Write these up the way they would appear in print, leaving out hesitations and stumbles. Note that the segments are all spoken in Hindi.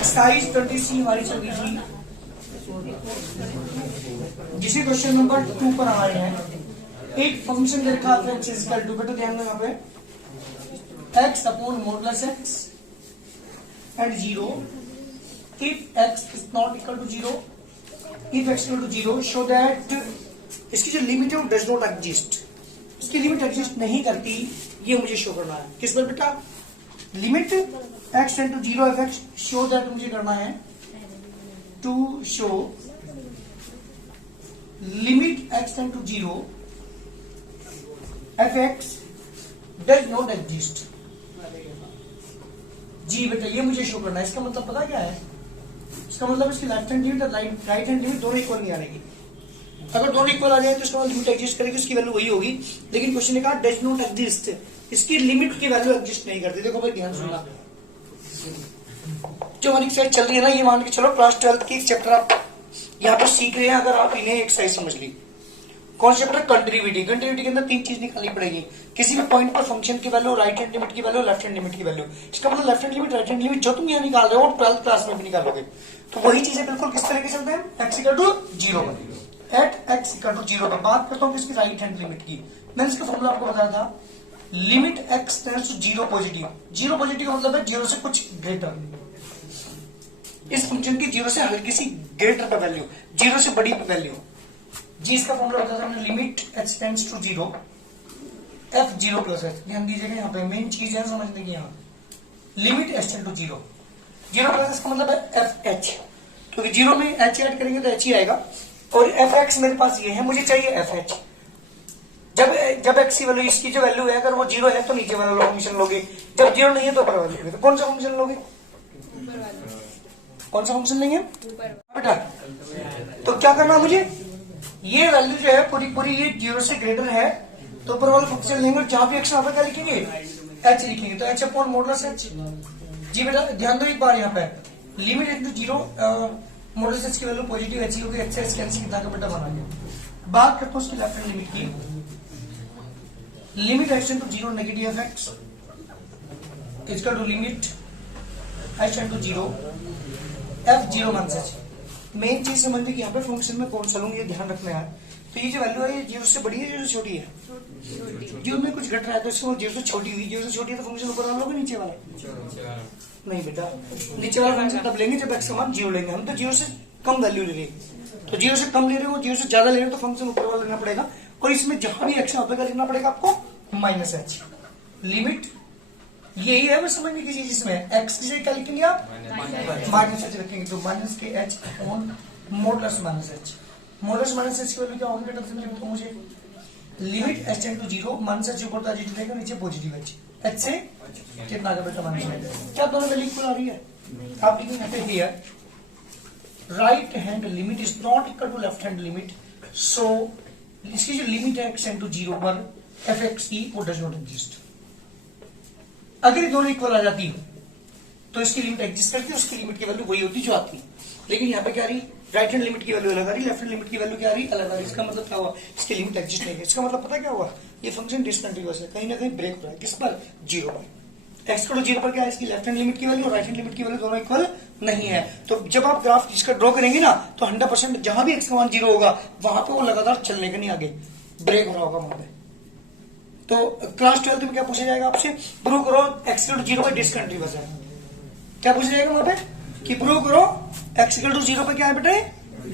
एक्सरसाइज 30C हमारी चल रही थी, जिसे क्वेश्चन नंबर 2 पर आए हैं। एक फंक्शन देखा था x इज इक्वल टू, बेटा ध्यान में यहाँ पे x upon modulus x and 0 if x is not equal to 0, if x equal to 0 show that इसकी जो लिमिट है वो डज नॉट एग्जिस्ट, इसकी लिमिट एग्जिस्ट नहीं करती, ये मुझे शो करना है। किस पर बेटा? Limit x tend to 0 f x, show that मुझे करना है to show limit x tend to 0 f x does not exist. जी बेटा ये मुझे शो करना है। इसका मतलब पता क्या है? इसका मतलब इसकी लेफ्ट हैंड लिमिट और राइट हैंड लिमिट दोनों इक्वल नहीं आएगी। अगर दोनों इक्वल आ जाए तो इसका लिमिट एग्जिस्ट करेगी, उसकी वैल्यू वही होगी। लेकिन क्वेश्चन ने कहा डज नॉट एग्जिस्ट, इसकी लिमिट की वैल्यू एग्जिस्ट नहीं करती। देखो भाई ध्यान सुनना, जो हमारी एक्सरसाइज चल रही है ना, ये मान के चलो क्लास 12 की चैप्टर आप यहाँ पर सीख रहे हैं। अगर आप इन्हें एक्सरसाइज समझ ली, कौन सा चैप्टर? कंटिन्यूटी। कंटिन्यूटी के अंदर 3 चीज निकालनी पड़ेगी। किसी भी पॉइंट पर फंक्शन की वैल्यू, राइट हैंड लिमिट की वैल्यू, लेफ्ट हैंड लिमिट की वैल्यू। इसका मतलब left hand limit, right hand limit जो तुम यहाँ निकाल रहे हो 12th क्लास में भी निकालोगे। तो वही चीजें बिल्कुल किस तरह के चलते हैं? x equal to 0 at x equal to 0 पर। बात करता हूँ किसकी? राइट हैंड लिमिट की। मैंने इसका फॉर्मूला आपको बताया था, limit x tends to 0 positive. 0 positive का मतलब है 0 से कुछ ग्रेटर। इस फंक्शन की 0 से हल्की सी ग्रेटर पर वैल्यू, 0 से बड़ी पर वैल्यू। जी इसका फॉर्मूला बताया था हमने, limit x tends to 0 f 0 plus h। ध्यान दीजिएगा यहाँ पे मेन चीज है समझने की, यहाँ limit h tend to 0 plus h का मतलब है f h, क्योंकि 0 में h ऐड करेंगे तो h ही आएगा। और एफ एक्स मेरे पास ये है, मुझे चाहिए एफ एच। जब एक्स की वैल्यू, इसकी जो वैल्यू है अगर वो 0 है तो नीचे वाला फंक्शन लोगे, जब 0 नहीं है तो ऊपर वाला लोगे। तो कौन सा फंक्शन लोगे? कौन सा फंक्शन लेंगे बेटा? तो क्या करना है मुझे? ये वैल्यू जो है पूरी पूरी ये 0 से ग्रेटर है तो ऊपर वाला फंक्शन लेंगे, और जहां भी एक्स क्या लिखेंगे? एच लिखेंगे। तो एच अपॉन मॉडुलस एच। जी बेटा ध्यान दो एक बार, यहाँ पे लिमिट इनटू 0 मॉडुलस एच की वैल्यू पॉजिटिव एच होगी, एच से एच कैंसिल कितना का बेटा बना गया। बात करता हूं उसकी लेफ्ट हैंड लिमिट की। Limit h into 0 negative f x equal to limit h into 0 f 0 minus h. Main चीज समझने की यहाँ पे फंक्शन में कौन सा लूंगी, ये ध्यान रखना है। तो ये जो वैल्यू है ये 0 से बड़ी है, 0 से छोटी है? 0 में कुछ घट रहा है तो इसको 0 से छोटी हुई। 0 से छोटी है तो फंक्शन ऊपर वाला होगा नीचे वाला? नहीं बेटा, नीचे वाला फंक्शन तब लेंगे जब x का मान 0 लेंगे। हम तो 0 से कम वैल्यू ले लेंगे, तो 0 से कम ले रहे हो, 0 से ज्यादा ले रहे हो तो फंक्शन ऊपर वाला लेना पड़ेगा। और इसमें जहां भी x का लिखना पड़ेगा आपको माइनस एच। लिमिट यही है बस समझने की चीज। इसमें x से क्या लिखेंगे आप? माइनस एच रखेंगे, तो माइनस के h on modulus minus h. Modulus minus h की वैल्यू क्या होगी बेटा? समझे तो मुझे limit h tend to 0 minus h ऊपर पॉजिटिव रहेगा, नीचे पॉजिटिव एच। एच से कितना का बेटा? Minus h. क्या दोनों वैल्यू इक्वल आ रही है? आप लिखेंगे here right hand limit is not equal to left hand limit, so इसकी जो लिमिट है x टेंड टू 0 पर एफ एक्स की वो डज नॉट एग्जिस्ट। अगर ये दोनों इक्वल आ जाती तो इसकी लिमिट एग्जिस्ट करती, उसकी लिमिट की वैल्यू वही होती जो आती। लेकिन यहाँ पे क्या रही? राइट हैंड लिमिट की वैल्यू अलग आ रही, लेफ्ट हैंड लिमिट की वैल्यू क्या आ रही? अलग आ रही। इसका मतलब क्या हुआ? इसकी लिमिट एग्जिस्ट नहीं है। इसका मतलब पता क्या हुआ? ये फंक्शन डिसकंटिन्यूअस है, कहीं ना कहीं ब्रेक हो रहा है। किस पर? 0 पर। x को 0 पर क्या है? इसकी लेफ्ट हैंड लिमिट की वैल्यू और राइट हैंड लिमिट की वैल्यू दोनों इक्वल नहीं है। तो जब आप ग्राफ इसका ड्रॉ करेंगे ना तो 100% जहां भी x का मान 0 होगा वहां पे वो लगातार चलने का नहीं, आगे ब्रेक हो रहा होगा वहां पे। तो क्लास 12 में क्या पूछा जाएगा आपसे? प्रूव करो x इक्वल टू 0 पर डिसकंटिन्यूअस है। क्या पूछा जाएगा वहां पे? कि प्रूव करो x इक्वल टू 0 पर क्या है बेटा?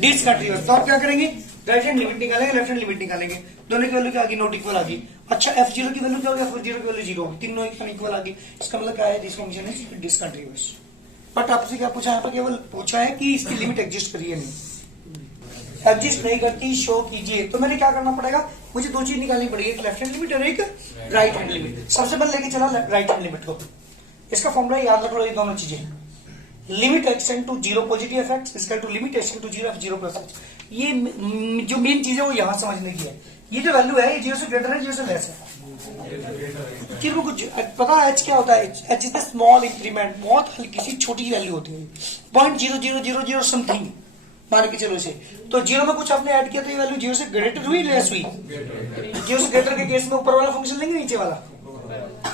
डिसकंटिन्यूअस। तो आप क्या करेंगे? राइट हैंड लिमिट निकालेंगे, लेफ्ट हैंड लिमिट निकालेंगे, दोनों की वैल्यू क्या आ गई? नॉट इक्वल आ गई। अच्छा f0 की वैल्यू क्या होगी? f0 की वैल्यू 0 होगी, तीनों इक्वल आ गई। इसका मतलब क्या है? This function is discontinuous. But आपसे क्या पूछा? यहाँ पर केवल पूछा है कि इसकी लिमिट एग्जिस्ट करिए, नहीं एग्जिस्ट नहीं करती, शो कीजिए। तो मैंने क्या करना पड़ेगा? मुझे 2 चीज निकालनी पड़ेगी, एक लेफ्ट हैंड लिमिट और एक राइट हैंड लिमिट। सबसे पहले लेके चला राइट हैंड लिमिट को। इसका फॉर्मूला याद रख लो, ये दोनों चीजें। Limit x tend to 0 positive f x equal to limit x tend to 0 f 0 plus h. ये जो मेन चीज है वो यहां समझने की है। ये जो वैल्यू है ये 0 से ग्रेटर है, 0 से लेस है। फिर वो कुछ पता है h क्या होता है? h is the small increment, बहुत हल्की सी छोटी वैल्यू होती है, 0.0000 समथिंग मान के चलो इसे। तो 0 में कुछ आपने ऐड किया तो ये वैल्यू 0 से ग्रेटर हुई, लेस हुई? 0 से ग्रेटर के केस में ऊपर वाला फंक्शन लेंगे, नीचे वाला?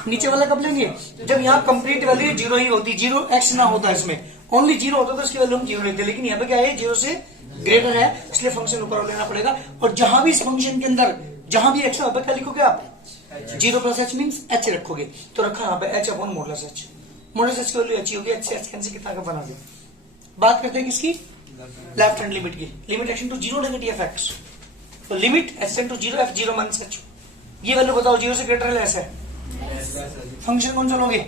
नीचे वाला कब लेंगे? जब यहाँ कंप्लीट वैल्यू जीरो ही होती, जीरो एक्स ना होता इसमें, ओनली जीरो होता तो इसकी वैल्यू हम जीरो लेते, लेकिन यहाँ पे क्या है, जीरो से ग्रेटर है, इसलिए फंक्शन ऊपर लेना पड़ेगा। और जहां भी इस फंक्शन के अंदर जहां भी एक्स है क्या लिखोगे आप? Zero plus H mean H रखोगे, तो रखा यहाँ पे H upon modulus H. Modulus h की वैल्यू एच ही होगी, एच से एच कैंसिल कितना का बना दे। बात करते हैं किसकी? लेफ्ट हैंड लिमिट की। Limit action to zero negative f x, तो limit h to zero f zero minus h. ये वैल्यू बताओ जीरो से ग्रेटर है लेस है? फंक्शन कौन सा लोगे?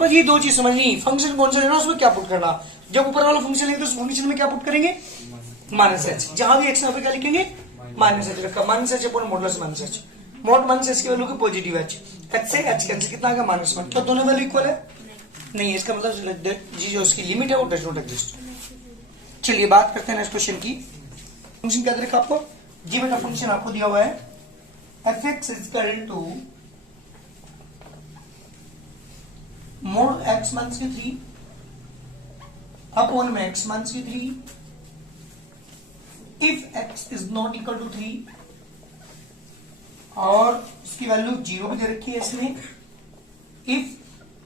बस ये दो चीज समझनी, फंक्शन कौन सा लेना उसमें क्या पुट करना। जब ऊपर वाला फंक्शन लेंगे तो उस फंक्शन में क्या पुट करेंगे? Minus H. जहां भी एक्स यहाँ पे क्या लिखेंगे? माइनस एच रखा, minus H upon modulus minus H. Mod minus h की वैल्यू की पॉजिटिव एच, एच से एच कैंसिल कितना आ गया? Minus one. क्या दोनों वैल्यू इक्वल है? नहीं, इसका मतलब जी जो उसकी लिमिट है वो डज नॉट एग्जिस्ट। चलिए बात करते हैं नेक्स्ट क्वेश्चन की। फंक्शन क्या देखा आपको? जी बेटा फंक्शन आपको दिया हुआ है f x is equal to mod x minus की 3 अपॉन में एक्स माइनस की 3 if x is not equal to 3, और इसकी वैल्यू जीरो भी दे रखी है इसमें, इफ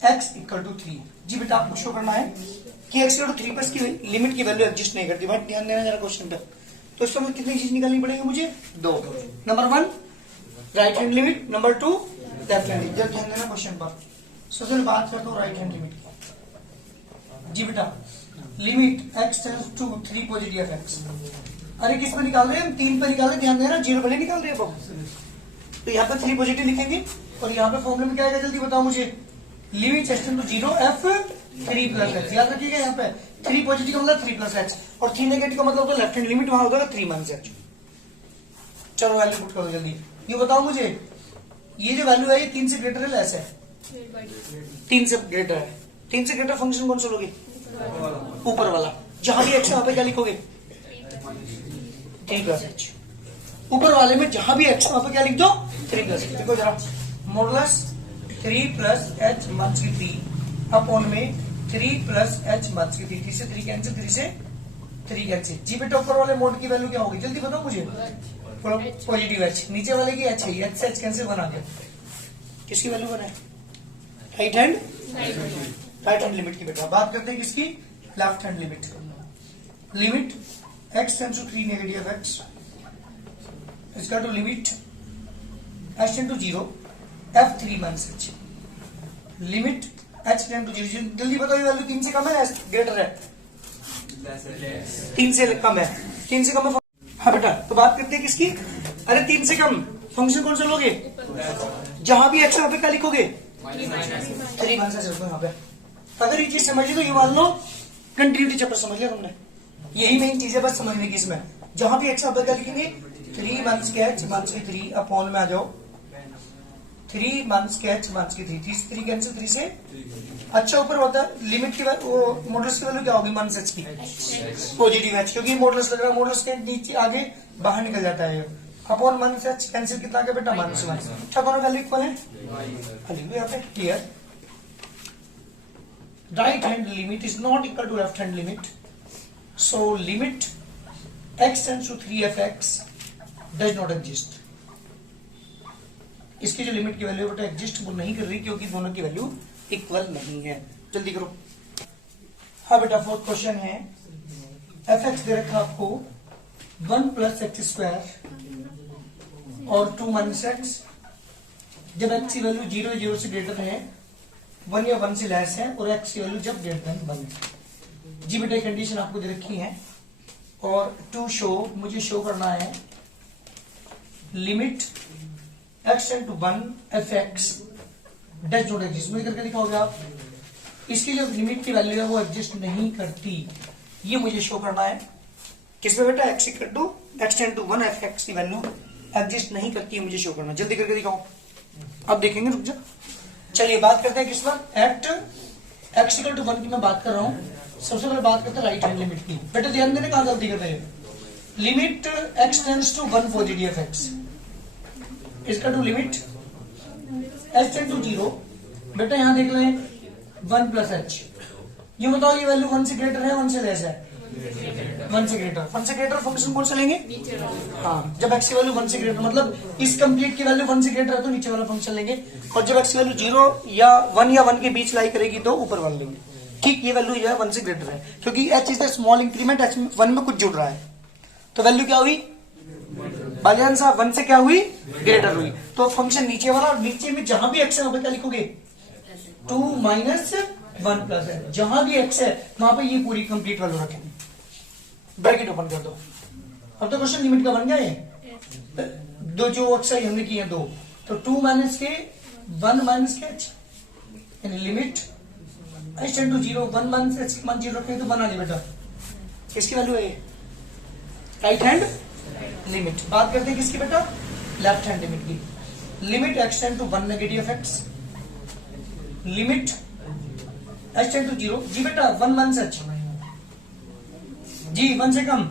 एक्स इक्वल टू 3। जी बेटा आपको शो करना है कि एक्स इक्वल टू 3 पर इसकी लिमिट की वैल्यू एग्जिस्ट नहीं करती। बट ध्यान देना जरा क्वेश्चन पे। तो इसमें मुझे कितनी चीज निकालनी पड़ेगी? मुझे दो। Number one right hand limit, number two left hand limit. जब ध्यान देना क्वेश्चन पर। सबसे बात करता हूँ राइट हैंड लिमिट की। जी बेटा limit x tends to 3 positive f x. अरे किस पे निकाल रहे हैं हम? 3 पे निकाल रहे हैं, ध्यान देना, जीरो पे नहीं निकाल रहे हैं हम। तो यहाँ पे 3 पॉजिटिव लिखेंगे और यहाँ पे फॉर्मूले में क्या आएगा जल्दी बताओ मुझे? Limit x tends to 0 f 3 plus x. याद रखिएगा यहाँ पे 3 पॉजिटिव का मतलब 3 प्लस एक्स, और 3 नेगेटिव का मतलब तो लेफ्ट हैंड लिमिट वहां होगा 3 माइनस एच। चलो वैल्यू पुट करो जल्दी। ये बताओ मुझे, ये जो वैल्यू है ये 3 से ग्रेटर है लेस है? 3 से ग्रेटर है। 3 से ग्रेटर फंक्शन कौन सा लोगे? ऊपर वाला। जहां भी एक्स है वहां पे क्या लिखोगे? 3 प्लस एच। ऊपर वाले में जहां भी एक्स है वहां पे क्या लिख दो? 3 प्लस एच। देखो जरा, मॉडुलस 3 प्लस एच माइनस की 3 अपॉन में 3 प्लस एच माइनस की 3। 3 से 3 कैंसिल, 3 से 3 कैंसिल। जी बेटा ऊपर वाले मोड की वैल्यू क्या होगी जल्दी बताओ मुझे? Positive H. नीचे वाले की एच है, एच से एच कैंसिल बना गया। किसकी वैल्यू बना है? राइट हैंड लिमिट की। बेटा बात करते हैं किसकी? Left hand limit. Limit x tends to 3 negative x इसका to limit h tend to 0 f 3 minus h. Limit h tend to 0। जल्दी बताओ ये वैल्यू 3 से कम है ग्रेटर है? 3 से कम है। 3 से कम है। हाँ बेटा, तो बात करते हैं किसकी? अरे 3 से कम फंक्शन कौन सा लोगे? जहां भी एक्स पे क्या लिखोगे? 3 माइनस एच। यहाँ पे अगर ये चीज समझ ली तो ये मान लो कंटिन्यूटी चैप्टर समझ लिया तुमने। यही मेन चीज है बस समझने की इसमें। जहां भी एक्स पे क्या लिखेंगे? 3 माइनस के एच माइनस की 3 अपॉन में आ जाओ 3 माइनस के एच माइनस की 3। 3 से 3 कैंसिल, 3 से अच्छा ऊपर होता है लिमिट की वैल्यू, मॉडुलस की वैल्यू क्या होगी? माइनस एच की पॉजिटिव एच, क्योंकि मॉडुलस लग रहा है, मॉडुलस के नीचे आगे बाहर निकल जाता है। अपॉन माइनस एच कैंसिल कितना गया बेटा? माइनस 1। अच्छा कौन वैल्यू इक्वल है? यहाँ पे clear. Right hand limit is not equal to left hand limit, so limit x tends to 3 f x does not exist. इसकी जो लिमिट की वैल्यू बेटा एग्जिस्ट वो नहीं कर रही, क्योंकि दोनों की वैल्यू इक्वल नहीं है। जल्दी करो। हाँ बेटा फोर्थ क्वेश्चन है, एफ एक्स दे रखा आपको 1 प्लस एक्स स्क्वायर और 2 माइनस एक्स। जब एक्स की वैल्यू 0 से ग्रेटर है, 1 या 1 से लेस है, और एक्स की वैल्यू जब ग्रेटर देन 1 है। जी बेटा कंडीशन आपको दे रखी है, और टू शो मुझे शो करना है limit x tend to 1 f x does not exist. मुझे करके दिखाओगे आप? इसकी जो लिमिट की वैल्यू है वो एग्जिस्ट नहीं करती, ये मुझे शो करना है। किसमें बेटा? X equal to x tend to 1 f x की वैल्यू एग्जिस्ट नहीं करती है, मुझे शो करना। जल्दी करके दिखाओ। अब देखेंगे, रुक जा। चलिए बात करते हैं किस पर? एट एक्स इक्वल टू 1 की मैं बात कर रहा हूं। सबसे पहले बात करते हैं राइट हैंड लिमिट की। बेटा ध्यान देने कहां गलती करते हैं? Limit x tends to 1 positive f x इसका to limit h tend to 0। बेटा यहां देख लें 1 प्लस एच। ये बताओ ये वैल्यू 1 से ग्रेटर है 1 से लेस है? 1 से ग्रेटर फंक्शन कौन सा लेंगे? हाँ, जब x की वैल्यू 1 से ग्रेटर, मतलब इस कंप्लीट की वैल्यू 1 से ग्रेटर है तो नीचे वाला फंक्शन लेंगे, और जब x की वैल्यू 0 या 1 के बीच लाई करेगी तो ऊपर वाला लेंगे। ठीक, ये वैल्यू जो है 1 से ग्रेटर है, क्योंकि h is the small increment, h1 में कुछ जुड़ रहा है, तो वैल्यू क्या हुई? भाईजान साहब 1 से क्या हुई? ग्रेटर हुई। तो फंक्शन नीचे वाला, और नीचे में जहां भी x है वहां पे क्या लिखोगे? 2 माइनस 1 प्लस है, जहां भी x है वहां पे ये पूरी कंप्लीट वैल्यू रखेंगे। ब्रैकेट ओपन कर दो। अब तो क्वेश्चन लिमिट का बन गया है, दो जो एक्सरसाइज हमने की है दो, तो 2 माइनस के 1 माइनस के h, यानी limit h tend to 0, 1 minus h मान 0 रखेंगे तो 1 आ गया बेटा। किसकी वैल्यू है ये? Right hand limit. बात करते हैं किसकी बेटा? लेफ्ट हैंड लिमिट की। Limit x tend to 1 negative x, limit h tend to 0, जी बेटा 1 माइनस h, जी 1 से कम,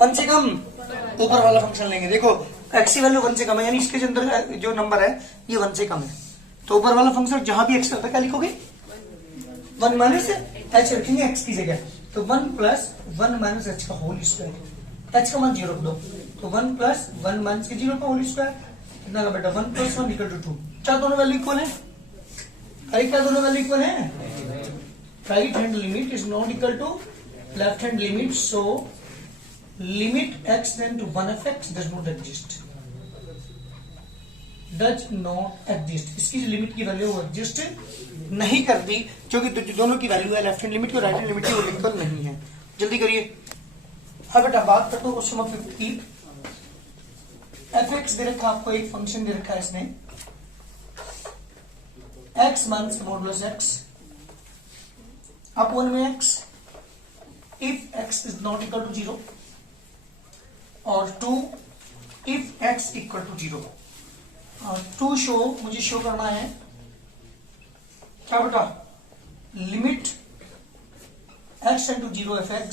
1 से कम ऊपर वाला फंक्शन लेंगे। देखो x की वैल्यू 1 से कम है, यानी इसके अंदर जो नंबर है ये 1 से कम है, तो ऊपर वाला फंक्शन जहां भी x होता है क्या लिखोगे? 1 माइनस h रखेंगे x की जगह, तो 1 प्लस 1 माइनस h का होल स्क्वायर, h का मान 0 रख दो, तो 1 प्लस 1 माइनस के 0 का होल स्क्वायर, कितना का बेटा? 1 प्लस 1 इक्वल टू 2। क्या दोनों वैल्यू इक्वल है? अरे क्या दोनों वैल्यू इक्वल है? Right hand limit is not equal to left hand limit, so limit x tend to 1 of x does not exist, does not exist. इसकी जो लिमिट की वैल्यू वो एग्जिस्ट नहीं करती, क्योंकि दोनों की वैल्यू है लेफ्ट हैंड लिमिट की और राइट हैंड लिमिट की, वो इक्वल नहीं है। जल्दी करिए। अब बेटा बात करते हो क्वेश्चन नंबर 15। fx दे रखा आपको, एक फंक्शन दे रखा है इसने, x minus modulus x upon में x, if x is not equal to 0, और 2 if x equal to 0, और 2 शो मुझे शो करना है क्या बेटा? Limit x tend to 0 f x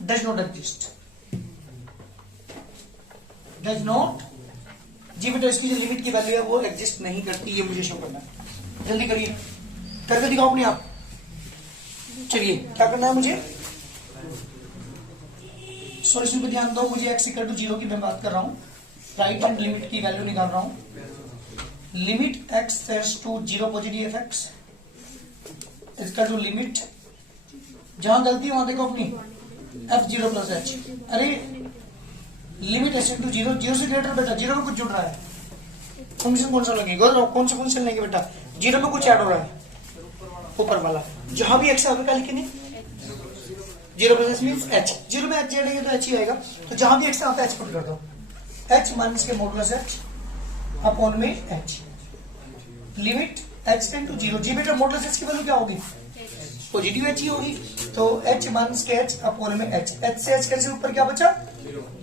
does not exist, does not, जी बेटा इसकी जो लिमिट की वैल्यू है वो एग्जिस्ट नहीं करती, ये मुझे शो करना है। जल्दी करिए, करके दिखाओ अपने आप। चलिए क्या करना है मुझे? सॉल्यूशन पे ध्यान दो। मुझे x इक्वल टू 0 की मैं बात कर रहा हूं, राइट हैंड लिमिट की वैल्यू निकाल रहा हूं। Limit x tends to 0 positive f x इसका जो लिमिट, जहां गलती वहां देखो अपनी, f0 प्लस h। अरे लिमिट h टू 0, 0 से ग्रेटर बेटा, 0 में कुछ जुड़ रहा है, फंक्शन कौन सा लगेगा? कौन सा फंक्शन लेंगे बेटा? 0 में कुछ ऐड हो रहा है, ऊपर वाला, जहां भी x आएगा क्या लिखेंगे? 0 प्लस मीन्स h, 0 में h जोड़ेंगे तो h ही आएगा, तो जहां भी x आता है h पुट कर दो, h माइनस के मॉडुलस h अपॉन में h, limit h tend to 0, जी बेटा मॉडुलस h की वैल्यू क्या होगी? पॉजिटिव h ही होगी, तो h माइनस के h अपॉन में h, h से h कैंसिल, ऊपर क्या बचा?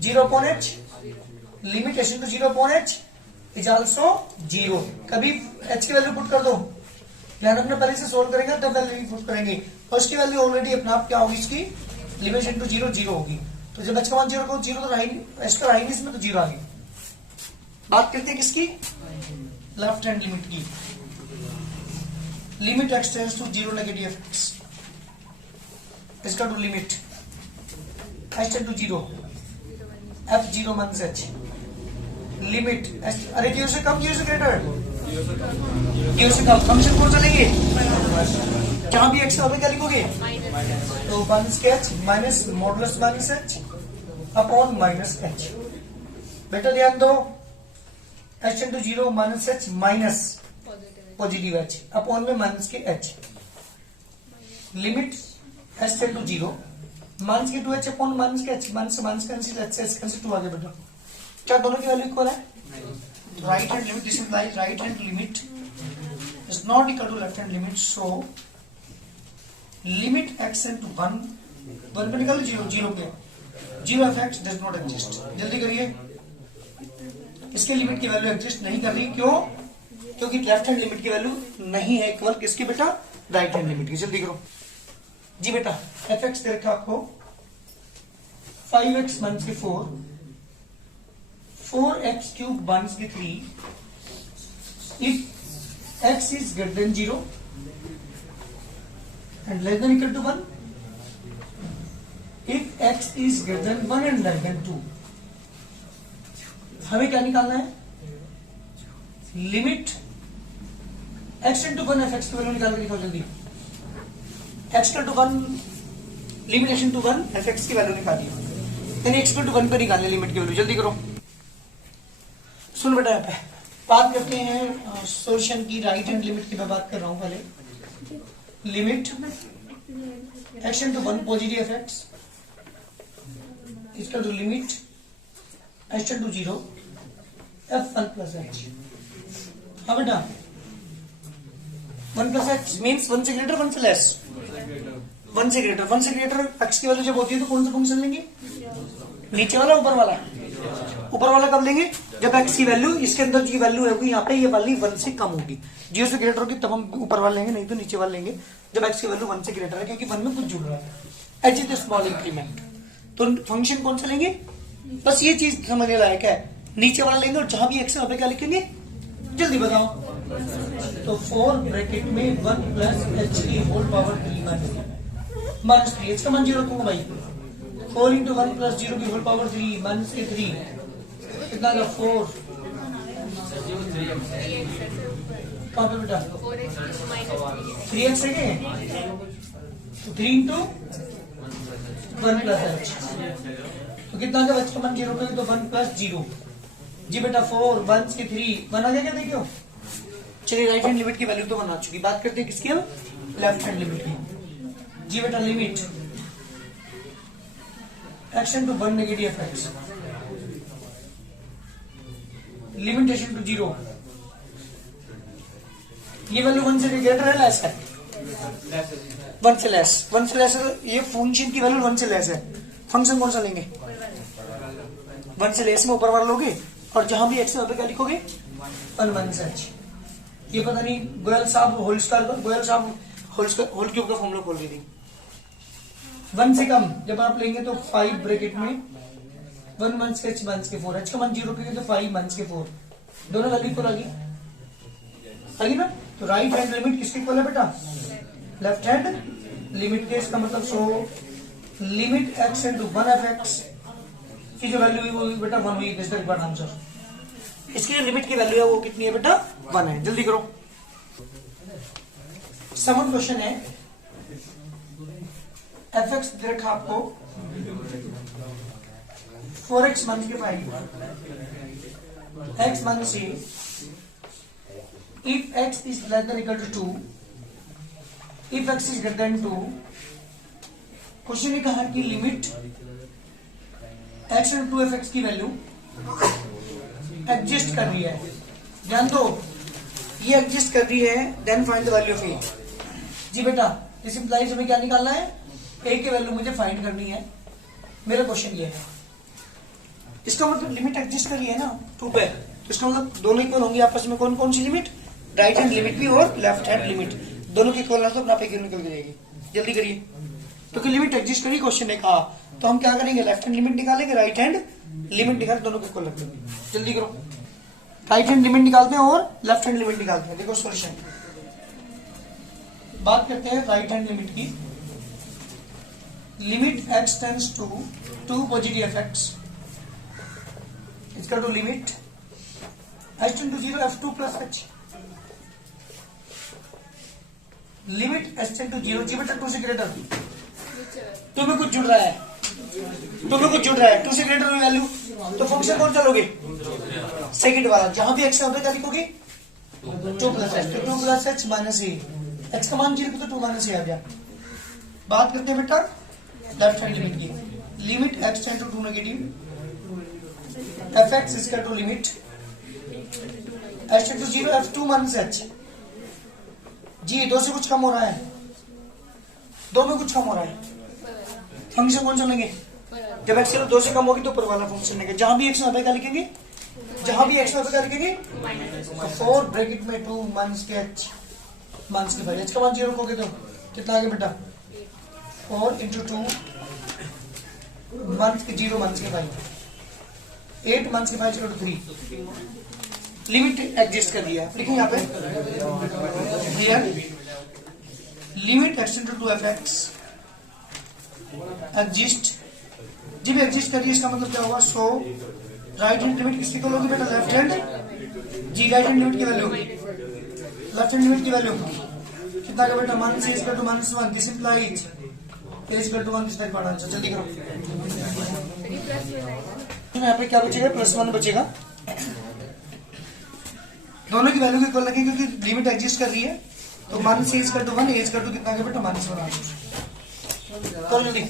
0 upon h, limit h tend to 0 upon h is also 0। कभी h की वैल्यू पुट कर दो, ध्यान रखना, पहले से सोल्व करेंगे तब वैल्यू पुट करेंगे, और उसकी वैल्यू ऑलरेडी अपना आप क्या होगी? इसकी लिमिट टेंड टू 0 0 होगी, तो जब h का मान 0 को 0 तो रहा ही, h का रहा ही इसमें, तो 0 आ गई। बात करते हैं किसकी? लेफ्ट हैंड लिमिट की। Limit x tends to 0 negative x, इसका to limit h tend to 0 f0 minus h, limit अरे 0 से कम 0 से ग्रेटर, 0 से कम, फंक्शन कौन सा लेंगे? जहां भी x होगा क्या लिखोगे? तो माइनस के h minus modulus minus h upon minus h। बेटा ध्यान दो, h tend to 0 minus h minus positive h upon में माइनस के h, limit h tend to 0 minus के 2h अपॉन माइनस के h, minus minus cancel, h से h कैंसिल, 2 आ गया बेटा। क्या दोनों की वैल्यू इक्वल है? Right hand limit, this implies right hand limit is not equal to left hand limit, so limit x tend to 1 पे निकालो 0 0 पे, 0 of x does not exist. जल्दी करिए, इसके लिमिट की वैल्यू एग्जिस्ट नहीं कर रही, क्यों? क्योंकि लेफ्ट हैंड लिमिट की वैल्यू नहीं है इक्वल किसकी बेटा? राइट हैंड लिमिट की। जल्दी करो जी बेटा, fx दे रखा आपको 5x माइनस के 4, 4x क्यूब माइनस के 3, if x is greater than 0, and less than equal to 1 if x is greater than 1 and less than 2। हमें क्या निकालना है? Limit x into 1 f x की वैल्यू निकाल के दिखाओ जल्दी। x to 1 limit x into 1 f x की वैल्यू निकालिए, यानी x टू 1 पे निकालने लिमिट की वैल्यू, जल्दी करो। सुन बेटा, यहाँ पे बात करते हैं सॉल्यूशन की, राइट हैंड लिमिट की मैं बात कर रहा हूं पहले। Limit x into 1 positive f x इसका जो limit h into 0 f1 plus h। हाँ बेटा, 1 प्लस h मीन्स 1 से ग्रेटर 1 से लेस, 1 से ग्रेटर x की वैल्यू जब होती है तो कौन सा फंक्शन लेंगे? नीचे वाला ऊपर वाला? ऊपर वाला कब लेंगे? जब x की वैल्यू इसके अंदर की वैल्यू है यहाँ पे ये वाली 1 से कम होगी, 0 से ग्रेटर होगी तब हम ऊपर वाला लेंगे, नहीं तो नीचे वाला लेंगे जब x की वैल्यू 1 से ग्रेटर है, क्योंकि 1 में कुछ जुड़ रहा है। h is the small increment. तो फंक्शन कौन सा लेंगे? बस ये चीज समझने लायक है, नीचे वाला लेंगे और जहां भी x है वहां पे क्या लिखेंगे? जल्दी बताओ। तो 4 ब्रैकेट में 1 प्लस h की होल पावर 3 माइनस 3, इसका मान 0 रखूंगा भाई। 4 इंटू 1 प्लस 0 की होल पावर 3 माइनस के 3 कितना का 4 कहां पे बेटा? 3x है क्या? तो 3 इंटू 1 प्लस h तो कितना का h का मान 0 पे, तो 1 प्लस 0 जी बेटा 4 1 के 3 1 आ गया क्या? देखियो, चलिए राइट हैंड लिमिट की वैल्यू तो 1 आ चुकी। बात करते हैं किसकी? हम लेफ्ट हैंड लिमिट की। जी बेटा limit x into 1 negative f x, limit h into 0, ये वैल्यू 1 से ग्रेटर है लेस है? 1 से लेस है, ये फंक्शन की वैल्यू 1 से लेस है। फंक्शन कौन सा लेंगे? 1 से लेस में ऊपर वाला लोगे और जहां भी x है वहां पे क्या लिखोगे? 1 माइनस h। ये पता नहीं गोयल साहब होल क्यूब का फॉर्मूला खोल रही थी। 1 से कम जब आप लेंगे तो 5 ब्रैकेट में 1 माइनस h माइनस के 4, h का मान 0 पे तो 5 माइनस के 4, दोनों वैल्यू इक्वल आ गई ना? तो राइट हैंड लिमिट किसके इक्वल है बेटा? लेफ्ट हैंड लिमिट के। इसका मतलब सो limit x into 1 f x की जो वैल्यू है वो बेटा 1 हुई। This the answer. इसकी जो लिमिट की वैल्यू है वो कितनी है बेटा? 1 है। जल्दी करो। समन क्वेश्चन है, एफ एक्स दे रखा आपको 4x माइनस के 5 x minus a if x is less than equal to 2, if x is greater than 2, question ने कहा कि लिमिट x इंटू 2f की वैल्यू एडजस्ट कर रही है, ध्यान दो, ये एडजस्ट कर रही है, then find the value of a। जी बेटा, दिस इंप्लाइज हमें क्या निकालना है? a की वैल्यू मुझे फाइंड करनी है। मेरा क्वेश्चन ये है, इसका मतलब लिमिट एडजस्ट कर रही है ना 2 पे, तो इसका मतलब दोनों इक्वल होंगी आपस में। कौन कौन सी लिमिट? राइट हैंड लिमिट भी और लेफ्ट हैंड लिमिट, दोनों की इक्वल ना तो अपना पे निकल जाएगी। जल्दी करिए, क्योंकि लिमिट एडजस्ट करिए क्वेश्चन ने कहा, तो हम क्या करेंगे? लेफ्ट हैंड लिमिट निकालेंगे, राइट हैंड लिमिट निकाल, दोनों को इक्वल रख देंगे। जल्दी करो, राइट हैंड लिमिट निकालते हैं और लेफ्ट हैंड लिमिट निकालते हैं। देखो सॉल्यूशन, बात करते हैं राइट हैंड लिमिट की। Limit x tends to 2 positive f x, इसका to limit h into 0 f2 plus h, limit h into 0 जी बेटा 2 से ग्रेटर, तुम्हें कुछ जुड़ रहा है, 2 से ग्रेटर वैल्यू, तो फंक्शन कौन सा लोगे? सेकंड वाला, जहां भी x है वहां पे क्या लिखोगे? 2 प्लस h, तो 2 plus h minus a, x का मान 0 तो 2 माइनस a आ गया। बात करते हैं बेटा लेफ्ट हैंड लिमिट की। Limit x tend to 2 negative f x इसका to limit h tend to 0 f2 minus h। जी 2 से कुछ कम हो रहा है, 2 में कुछ कम हो रहा है, फंक्शन कौन सा लेंगे? जब x 2 से कम होगी तो ऊपर वाला फंक्शन लेंगे, जहां भी x वहां पे क्या लिखेंगे? जहां भी x वहां पे क्या लिखेंगे? तो 4 ब्रैकेट में 2 माइनस के h माइनस के 5, h का मान 0 रखोगे तो कितना आ गया बेटा? 4 इंटू 2 माइनस के 0 माइनस के 5, 8 माइनस के 5 इक्वल टू 3। लिमिट एडजस्ट कर दिया, लिखो यहाँ पे limit extended to f x exist, जब एग्जिस्ट करिए इसका मतलब क्या होगा, सो राइट हैंड लिमिट किसकी इक्वल होगी बेटा, लेफ्ट हैंड जी, राइट हैंड लिमिट की वैल्यू होगी, लेफ्ट हैंड लिमिट की वैल्यू कितना का बेटा, -c is equal to -1, this implies a is equal to 1, this type का आंसर। जल्दी करो, यहाँ पे क्या बचेगा, +1 बचेगा, दोनों की वैल्यू को इक्वल रखेंगे क्योंकि लिमिट एग्जिस्ट कर रही है, तो -c is equal to 1, a is equal to कितना का बेटा, -1 आंसर। करो जल्दी।